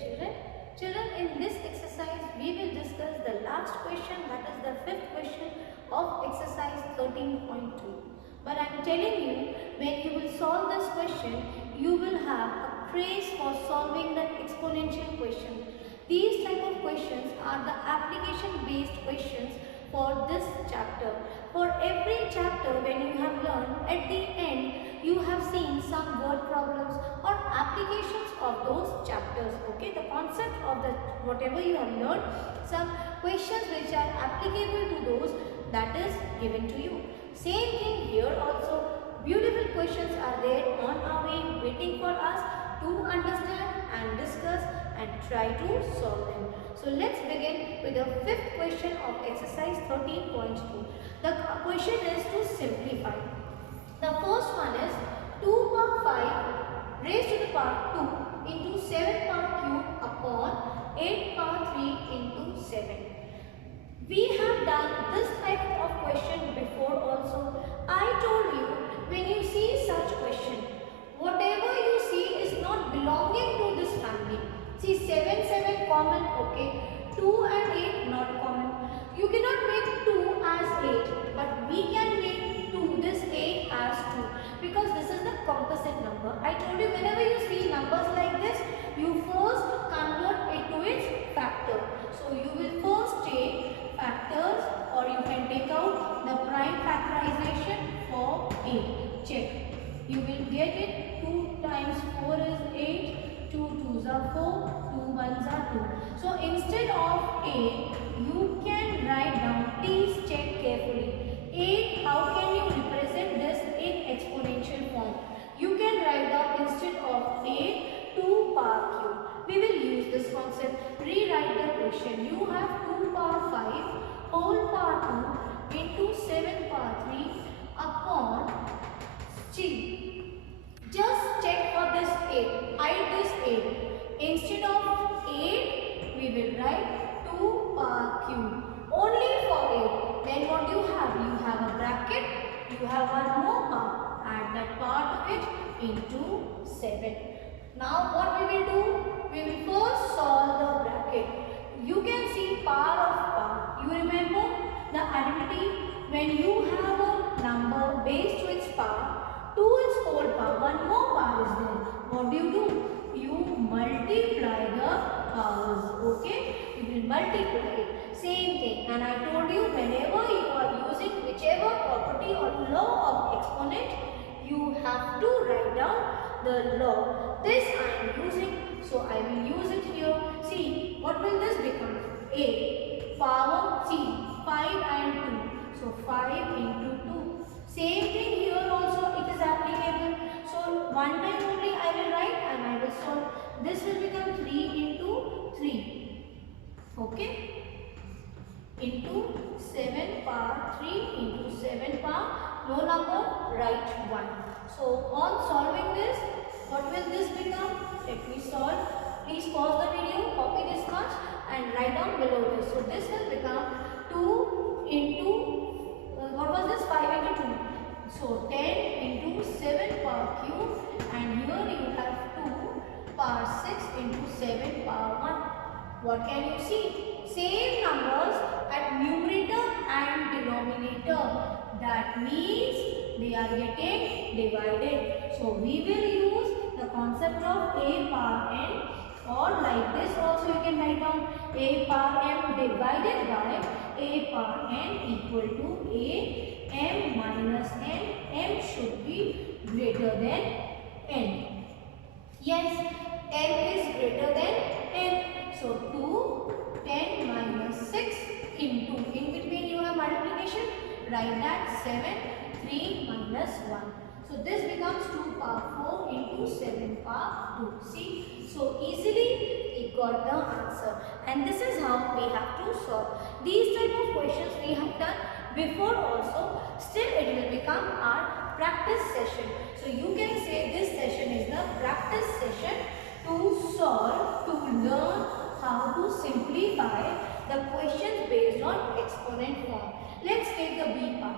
children. Children, in this exercise we will discuss the last question, that is the fifth question of exercise 13.2. But I am telling you, when you will solve this question, you will have a craze for solving the exponential question. These type of questions are the application based questions for this chapter. For every chapter, when you have learned, at the end you have seen some word problems or applications of those chapters. Okay, the concept of the whatever you have learned, some questions which are applicable to those, that is given to you. Same thing here also. Beautiful questions are there on our way waiting for us to understand and discuss and try to solve them. So let's begin with the fifth question of exercise 13.2. The question is to simplify. The first one is 2 power 5 raised to the power 2 into 7 power cube upon 8 power 3 into 7. We have done this type of question before also. I told you, when you see such question, whatever you see is not belonging to this family. See, 7 common, okay. 2 and 8 not common. You cannot make 2 as 8, but we can make 2, this 8 as 2, because this is the composite number. I told you, whenever you see numbers like this, you first convert it to its factor. So you will first take factors, or you can take out the prime factorization for 8. Check. You will get it. 2 times 4 is 8. 2 2s are 4. 2 1s are 2. So instead of 8, you can write down. Please check carefully. 8, how can you represent this in exponential form? You can write down instead of 8, 2 power cube. We will use this concept. Rewrite the question. You have 2 power 5 whole power 2 into 7 power 3 upon C. Just check for this 8. Hide this 8. Instead of 8, we will write 2 power cube. Only for 8. Then what you have? You have a bracket. You have one more power. Add that power to it into 7. Now what we will do? We will first solve the bracket. You can see power of power. You remember the identity? When you have a number based to its power, 2 is whole power, one more power is there. What do? You multiply the powers. Okay? You will multiply it. Same thing. And I told you, whenever you are using whichever property or law of exponent, you have to write down the law. This I am using, so I will use it here. See, what will this become? A power C, 5 and 2. So 5 into 2. Same thing here also, it is applicable. So one time only I will write and I will solve. This will become 3 into 3. Okay? Into 7 power 3 into 7 power. No number, write 1. So on solving this, what will this become? Let me solve. Please pause the video, copy this much and write down below this. So this will become 2 into, what was this? 5 into 2. So 10 into 7 power cube, and here you have 2 power 6 into 7 power 1. What can you see? Same numbers at numerator and denominator. That means they are getting divided. So we will use the concept of a power n, or like this also you can write down a power m divided by a power n equal to a m minus n. M should be greater than n. Yes, m is greater than n. So 2, 10 minus 6 into, in between you have multiplication, write that 7, 3 minus 1. So this becomes 2 power 4 into 7 power 2. See, so easily we got the answer. And this is how we have to solve. These type of questions we have done before also. Still it will become our practice session. So you can say this session is the practice session to solve, to learn how to simplify the questions based on exponent form. Let's take the B part.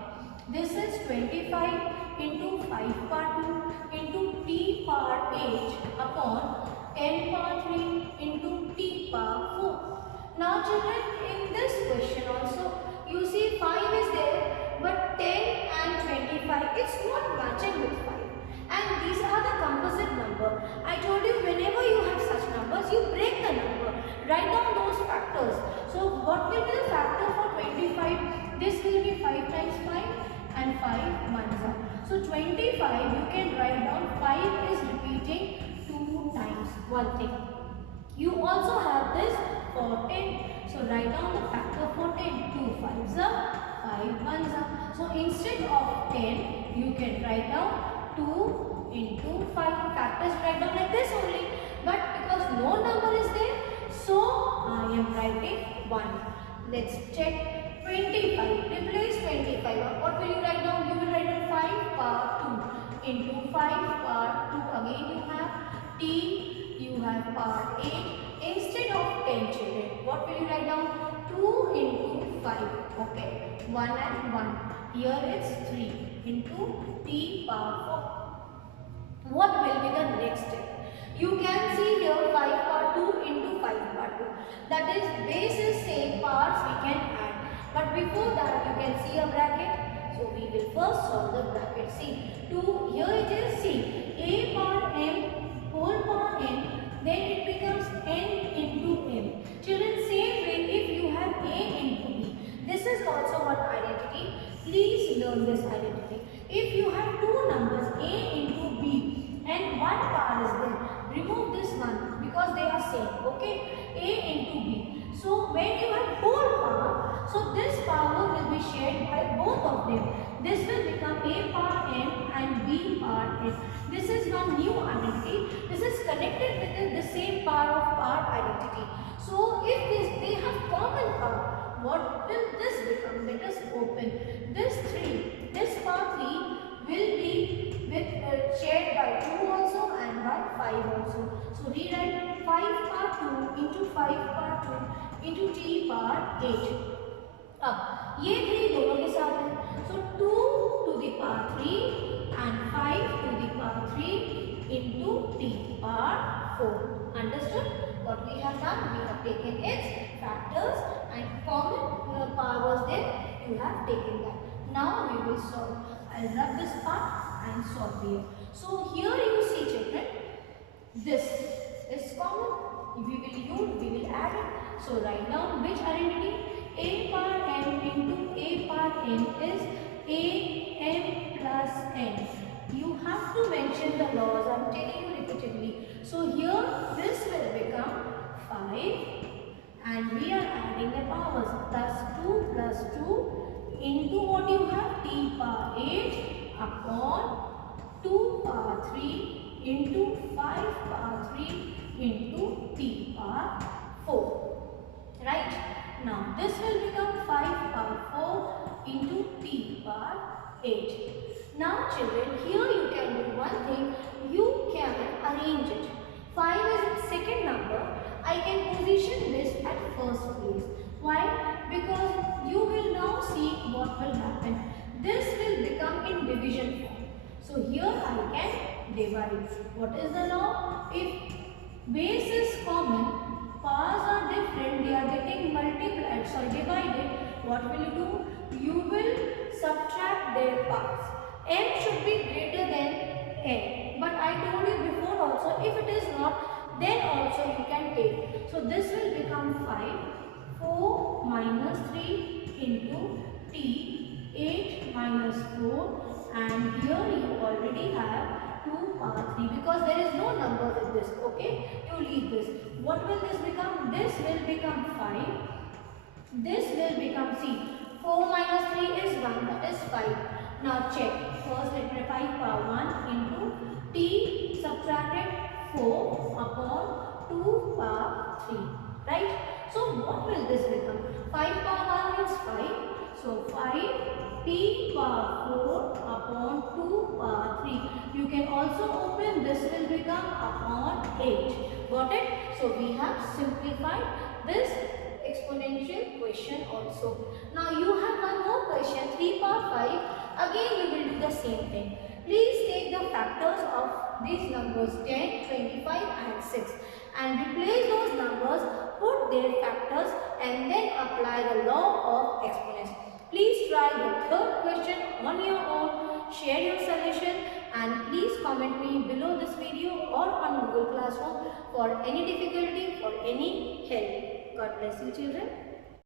This is 25 into 5 power 2 into t power h upon 10 power 3 into children, in this question also, you see 5 is there, but 10 and 25, it's not matching with 5. And these are the composite number. I told you whenever you have such numbers, you break the number. Write down those factors. So what will be the factor for 25? This will be 5 times 5 and 5 ones are. So 25 you can write down 5 is repeating 2 times. One thing. You also have this for 10. So write down the factor for 10. 2 5s are 5 ones are. So instead of 10 you can write down 2 into 5. Factors write down like this only. But because no number is there, so I am writing 1. Let's check 25. Replace 25. What will you write down? You will write down 5 power 2 into 5 power 2. Again you have t, you have power 8. Instead of 10 children, what will you write down? 2 into 5. Okay. 1 and 1. Here it's 3 into t power 4. What will be the next step? You can see here 5 power 2 into 5 power 2. That is, base is same, powers we can add. But before that you can see a bracket. So we will first solve the bracket. See, 2, here it is, see, a power m whole power n, then it becomes n into m. Children, same way if you have a into b. This is also one identity. Please learn this identity. If you have two numbers a into b and one power is there, remove this one because they are same. Okay, a into b. So when you have whole power, so this power will be shared by both of them. This will become a power n and b power n. This is one new identity. This is connected with the same power of power identity. So if they have common power, what will this become? Let us open. This 3, this power 3 will be with shared by 2 also and by 5 also. So rewrite 5 power 2 into 5 power 2 into t power 8. अब ये 3 दोनों के साथ है. So 2 to the power 3 and 5 to the power 3 into t power 4. Understood? What we have done? We have taken its factors and common powers there. You have taken that. Now we will solve. I'll rub this part and solve here. So here you see children, this is common. We will add it. So write down which identity? A power m into a power n is a m plus n. You have to mention the laws. I am telling you repeatedly. So here this will become 5 and we are adding the powers. Plus 2 plus 2 into what you have? T power 8 upon 2 power 3 into 5 power 3 into t power 4. Right? Now this will become 5 power 4 into t power 8. Now children, here you can do one thing. You can arrange it. 5 is its second number. I can position this at first place. Why? Because you will now see what will happen. This will become in division form. So here I can divide. What is the law? If base is common, powers are different, they are getting multiplied, divided, what will you do? You will subtract their powers. M should be greater than n. But I told you before also, if it is not, then also you can take. So this will become 5. 4 minus 3 into t, 8 minus 4, and here you already have 2 power 3 because there is no number with this. Okay, you leave this. What will this become? This will become 5. This will become, see, 4 minus 3 is 1, that is 5. Now check. First let me 5 power 1 into t subtracted 4 upon 2 power 3. Right? So what will this become? 5 power 1 means 5. So 5 t power 4 upon 2 power 3. You can also open, this will become upon 8. Got it? So we have simplified this exponential question also. Now you have one more question, 3 power 5. Again we will do the same thing. Please take the factors of these numbers 10, 25 and 6 and replace those numbers, put their factors and by the law of exponents. Please try the third question on your own, share your solution, and please comment me below this video or on Google Classroom for any difficulty or any help. God bless you, children.